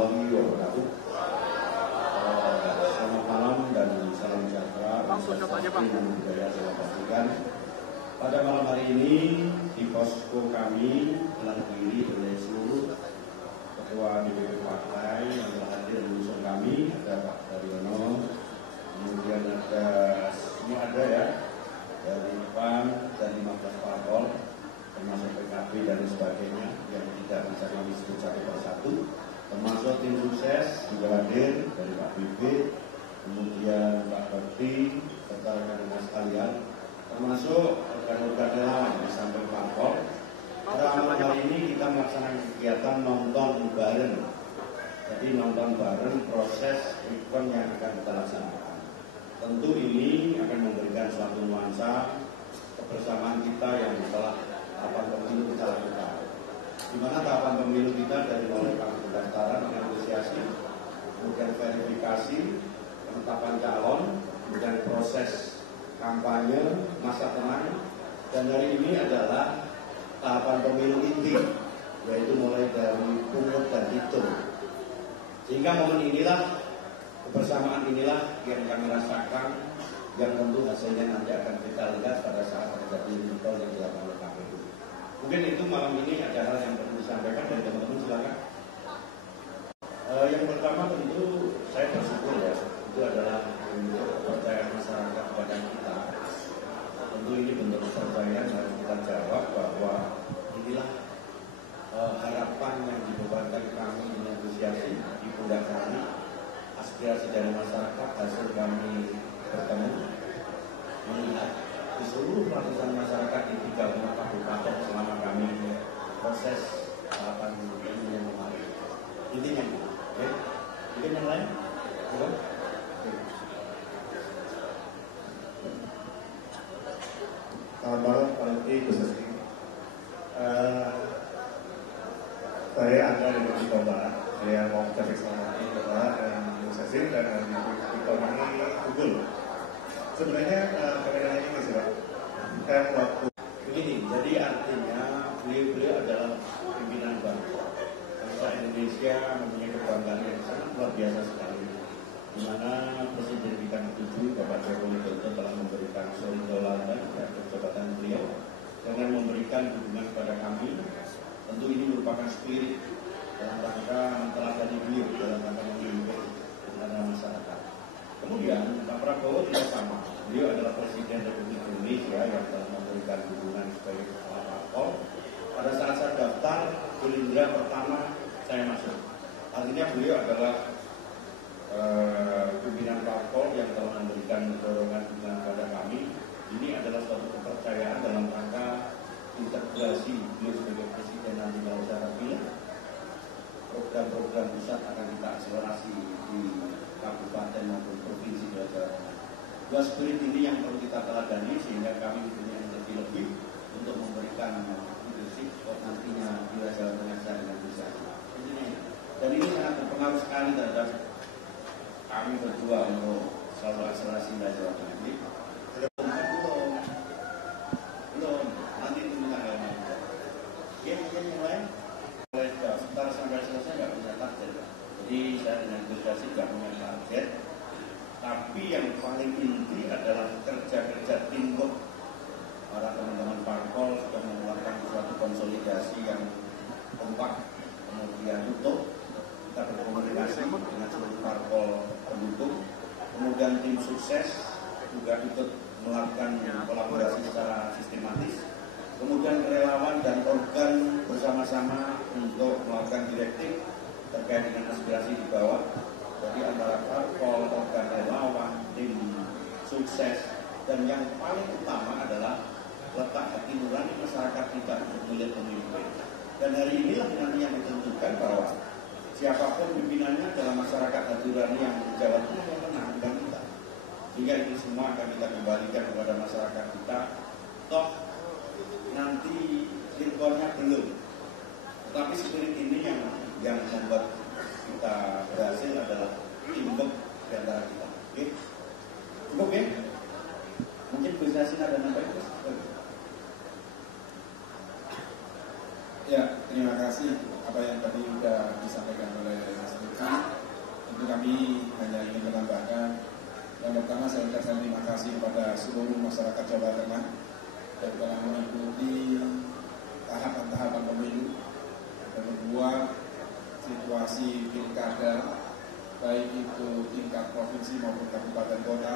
warahmatullahi wabarakatuh. Selamat malam dan salam sejahtera. Langsung aja Bang. Budaya saya pastikan. Pada malam hari ini di posko kami telah terdiri oleh seluruh ketua DPP partai yang telah hadir mengusung kami. Ada Pak Daryono, kemudian ada ya dari PAN, dari 15 parpol, termasuk PKB dan sebagainya yang tidak bisa kami sebut satu persatu, termasuk tim sukses juga hadir dari Pak Bibit, kemudian Pak Bakti, serta rekan-rekan sekalian, termasuk organ-organ relawan di samping parpol. Pada malam hari ini kita melaksanakan kegiatan nonton bareng. Jadi nonton bareng proses event yang akan kita laksanakan. Tentu ini akan memberikan suatu nuansa kebersamaan kita yang telah tahapan pemilu kita lakukan. Di mana tahapan pemilu kita dari mulai pendaftaran, negosiasi, kemudian verifikasi, penetapan calon, kemudian proses kampanye, masa tenang, dan hari ini adalah tahapan pemilu inti, yaitu mulai dari pungut dan hitung. Sehingga momen inilah, kebersamaan inilah yang kami rasakan, yang tentu hasilnya nanti akan kita lihat pada saat terjadi recall yang dilakukan oleh KPU. Mungkin itu malam ini ada hal yang perlu disampaikan dari teman-teman, silakan. Yang pertama tentu saya bersyukur ya, itu adalah bentuk kepercayaan masyarakat kepada kita. Tentu ini bentuk kepercayaan harus kita jawab bahwa inilah harapan yang dibebankan kami di negosiasi di pundak kami, aspirasi dari masyarakat, hasil kami bertemu melihat di seluruh lapisan masyarakat di 3 kabupaten selama kami proses tahapan ini yang kemarin. Intinya, oke? Mungkin yang lain? Oke. Selamat malam, Pak Lutfi, Bu Sesti. Saya Anda dari Kota, saya mau cari selamat Kota dan Bu Sesti dan di Kota ini Google. Sebenarnya pertanyaannya ini sih Pak, kan waktu Begini, jadi artinya beliau adalah pimpinan bangsa. Bangsa Indonesia mempunyai kebanggaan yang sangat luar biasa sekali. Di mana Presiden kita ke-7 Bapak Joko Widodo telah memberikan suri teladan dan kejabatan beliau dengan memberikan dukungan kepada kami. Tentu ini merupakan spirit dalam rangka menteladani beliau dalam rangka memimpin kepada masyarakat. Kemudian Pak Prabowo tidak sama. Beliau adalah Presiden Republik Indonesia yang telah memberikan dukungan sebagai kepala parpol. Pada saat saya daftar, Gerindra pertama saya masuk. Artinya beliau adalah pimpinan parpol yang telah memberikan dorongan dukungan kepada kami. Ini adalah suatu kepercayaan dalam rangka integrasi beliau sebagai Presiden nanti kalau saya pilih. Program-program pusat akan kita akselerasi di kabupaten maupun provinsi Jawa Tengah. Dua spirit ini yang perlu kita teladani sehingga kami punya lebih untuk memberikan leadership nantinya di Jawa Tengah secara negosiasi. Dan ini sangat berpengaruh sekali terhadap kami berdua untuk selalu akselerasi di Jawa Tengah. Belum, nanti tunggu tanggal nanti. Ya mungkin yang lain. Sebentar sampai selesai nggak punya target. Jadi saya dengan negosiasi nggak punya target. Tapi yang paling inti adalah kerja-kerja teamwork. Para teman-teman parpol sudah mengeluarkan suatu konsolidasi yang kompak, kemudian utuh. Kita berkomunikasi dengan seluruh parpol pendukung. Kemudian tim sukses juga ikut melakukan kolaborasi secara sistematis. Kemudian relawan dan organ bersama-sama untuk melakukan direktif terkait dengan aspirasi di bawah. Jadi antara parpol, organ relawan, tim sukses, dan yang paling utama adalah letak hati nurani masyarakat kita untuk melihat pemimpin. Dan hari inilah nanti yang ditentukan bahwa siapapun pimpinannya dalam masyarakat hati nurani yang Jawa Tengah yang menang bukan kita. Sehingga itu semua akan kita kembalikan kepada masyarakat kita. Toh nanti virtualnya belum, tetapi spirit ini yang membuat kita berhasil adalah teamwork di antara kita. Oke, cukup ya? Mungkin bisa ada nambahin terus. Ya, terima kasih apa yang tadi sudah disampaikan oleh Mas Lutfi. Tentu kami hanya ingin menambahkan, yang pertama saya ucapkan terima kasih kepada seluruh masyarakat Jawa Tengah yang telah mengikuti tahapan-tahapan pemilu dan membuat situasi pilkada baik itu tingkat provinsi maupun kabupaten kota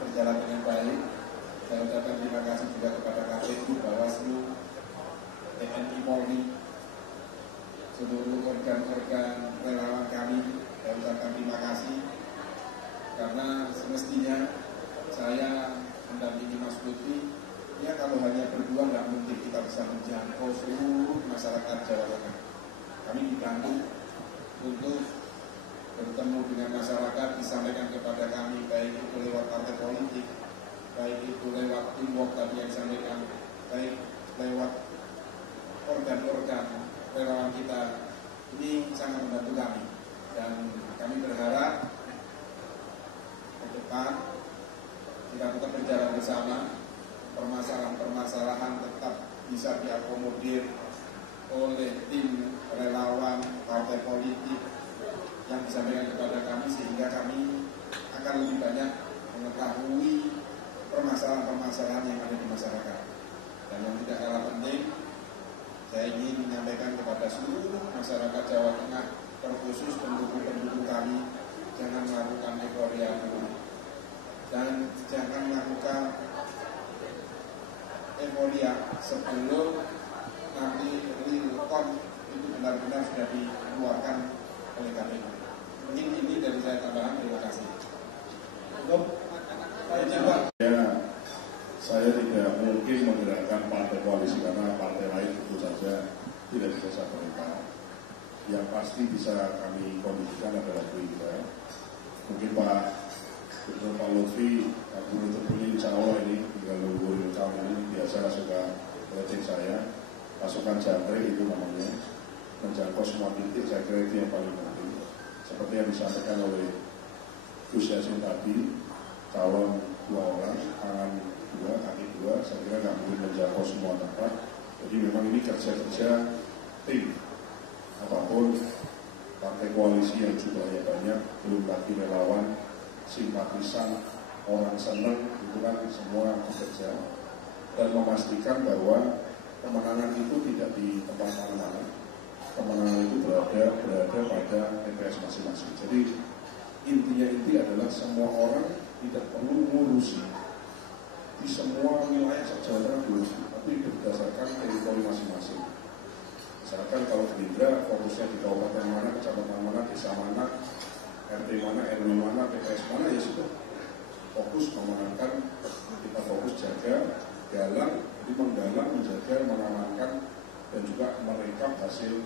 berjalan dengan baik. Saya ucapkan terima kasih juga kepada KPU, Bawaslu, TNI Polri, seluruh organ-organ relawan kami. Saya ucapkan terima kasih karena semestinya saya mendampingi Mas Lutfi. Ya, kalau hanya berdua nggak mungkin kita bisa menjangkau seluruh masyarakat Jawa Tengah. Kami dibantu untuk bertemu dengan masyarakat, disampaikan kepada kami baik itu lewat partai politik, baik itu lewat teamwork tadi yang disampaikan, baik lewat organ-organ relawan kita. Ini sangat membantu kami dan kami berharap ke depan kita tetap berjalan bersama, permasalahan-permasalahan tetap bisa diakomodir oleh tim relawan partai politik yang disampaikan kepada kami, sehingga kami akan lebih banyak mengetahui permasalahan-permasalahan yang ada di masyarakat. Dan yang tidak kalah penting, saya ingin menyampaikan kepada seluruh masyarakat Jawa Tengah, terkhusus pendukung-pendukung kami, jangan melakukan euforia dulu. Dan jangan melakukan euforia sebelum nanti real count itu benar-benar sudah dikeluarkan oleh KPU. Mungkin ini dari saya tambahan. Terima kasih. Saya tidak mungkin menggerakkan partai koalisi karena partai lain tentu saja tidak bisa saya perintah. Yang pasti bisa kami kondisikan adalah Gerindra. Mungkin Pak Lutfi, Pak Guru Terpilih, insya Allah ini tinggal nunggu tahun ini biasa suka meletih saya. Pasukan jangkrik itu namanya, menjangkau semua titik, saya kira itu yang paling penting. Seperti yang disampaikan oleh Gus Yassin tadi, calon 2 orang, tangan 2, kaki 2, saya kira nggak mungkin menjangkau semua tempat. Jadi memang ini kerja-kerja tim. Apapun partai koalisi yang jumlahnya banyak, belum lagi relawan, simpatisan, orang senang, itu kan semua bekerja dan memastikan bahwa kemenangan itu tidak di tempat mana-mana. Kemenangan itu berada pada TPS masing-masing. Jadi intinya adalah semua orang tidak perlu ngurusi di semua wilayah Jawa Tengah dulu, tapi berdasarkan teritori masing-masing. Misalkan kalau Gerindra fokusnya di kabupaten mana, kecamatan mana, desa mana, RT mana, RW mana, TPS mana, ya sudah fokus memenangkan, kita fokus jaga, galang, menggalang, menjaga, mengamankan, dan juga merekap hasil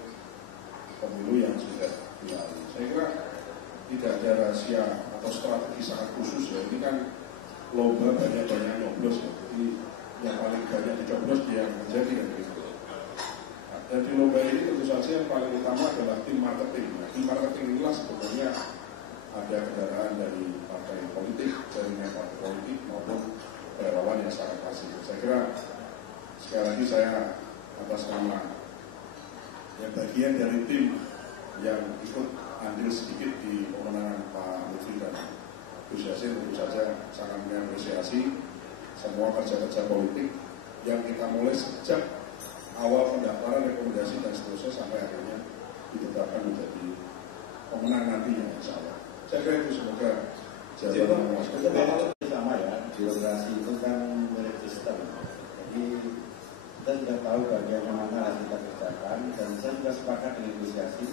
pemilu yang sudah dilalui. Saya kira tidak ada rahasia atau strategi sangat khusus ya. Ini kan lomba banyak-banyak nyoblos ya. Jadi yang paling banyak dicoblos dia yang menjadi kan gitu. Nah, dan di lomba ini tentu saja yang paling utama adalah tim marketing. Nah, tim marketing inilah sebetulnya ada kendaraan dari partai politik, jaringan partai politik maupun relawan yang sangat pasif. Saya kira sekali lagi saya atas nama yang bagian dari tim yang ikut andil sedikit di pemenangan Pak Lutfi dan Gus Yassin tentu saja sangat mengapresiasi semua kerja-kerja politik yang kita mulai sejak awal pendaftaran, rekomendasi dan seterusnya sampai akhirnya ditetapkan menjadi pemenang nantinya insya Allah. Saya kira itu semoga jawaban memuaskan. Sama ya, birokrasi itu kan milik sistem. Jadi kita sudah tahu bagaimana harus kita kerjakan dan saya juga sepakat dengan Gus Yassin.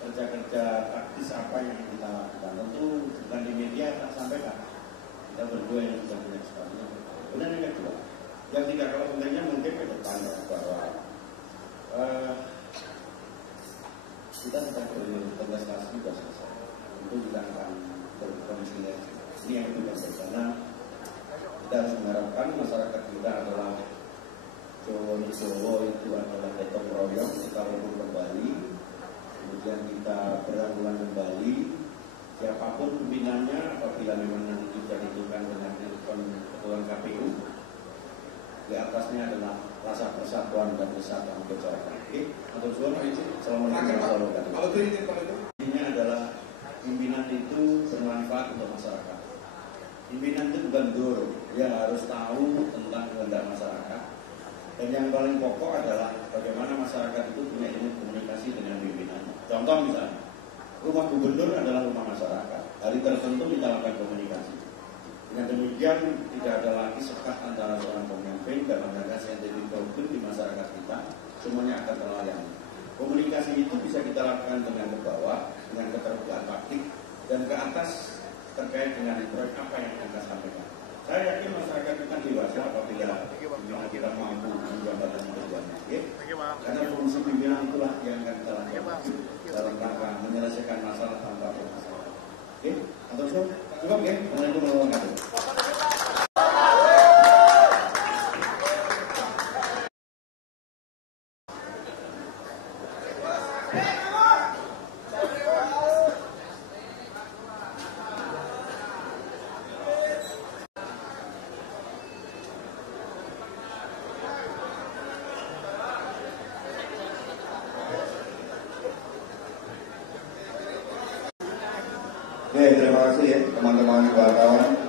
Kerja-kerja praktis apa yang kita lakukan tentu bukan di media tak sampaikan. Kita berdua yang sudah punya sebagainya. Kemudian yang kedua, yang tidak kalah pentingnya mungkin ke depan ya, bahwa kita sudah berkontestasi sudah selesai. Tentu kita akan berkomunikasi. Ini yang kedua, karena kita harus mengharapkan masyarakat kita adalah Jowo itu adalah gotong royong, kita rukun kembali, kemudian kita berangkulan kembali. Siapapun pimpinannya, apabila memang nanti juga ditentukan dengan ketua KPU, di atasnya adalah rasa persatuan dan kesatuan kebijakan. Oke, atur suara izin. Assalamualaikum warahmatullahi wabarakatuh. Kalau kritik kalau itu Intinya adalah pimpinan itu bermanfaat untuk masyarakat. Pimpinan itu bukan guru, dia harus tahu tentang kehendak masyarakat. Dan yang paling pokok adalah bagaimana masyarakat itu punya ilmu komunikasi dengan pimpinan. Contoh misalnya, rumah gubernur adalah rumah masyarakat. Hari tertentu kita lakukan komunikasi. Dengan demikian tidak ada lagi sekat antara seorang pemimpin dan lembaga scientific problem di masyarakat kita, semuanya akan terlayani. Komunikasi itu bisa kita lakukan dengan ke bawah, dengan keterbukaan taktik, dan ke atas terkait dengan proyek apa yang kita sampaikan. Saya yakin masyarakat kita dewasa apabila pimpinan kita mampu menjabatkan kerjanya. Karena fungsi pimpinan itulah yang akan kita lakukan dalam rangka menyelesaikan masalah tanpa bermasalah. Oke, atau cukup ya? Assalamualaikum warahmatullahi wabarakatuh. Oke, terima kasih ya teman-teman wartawan.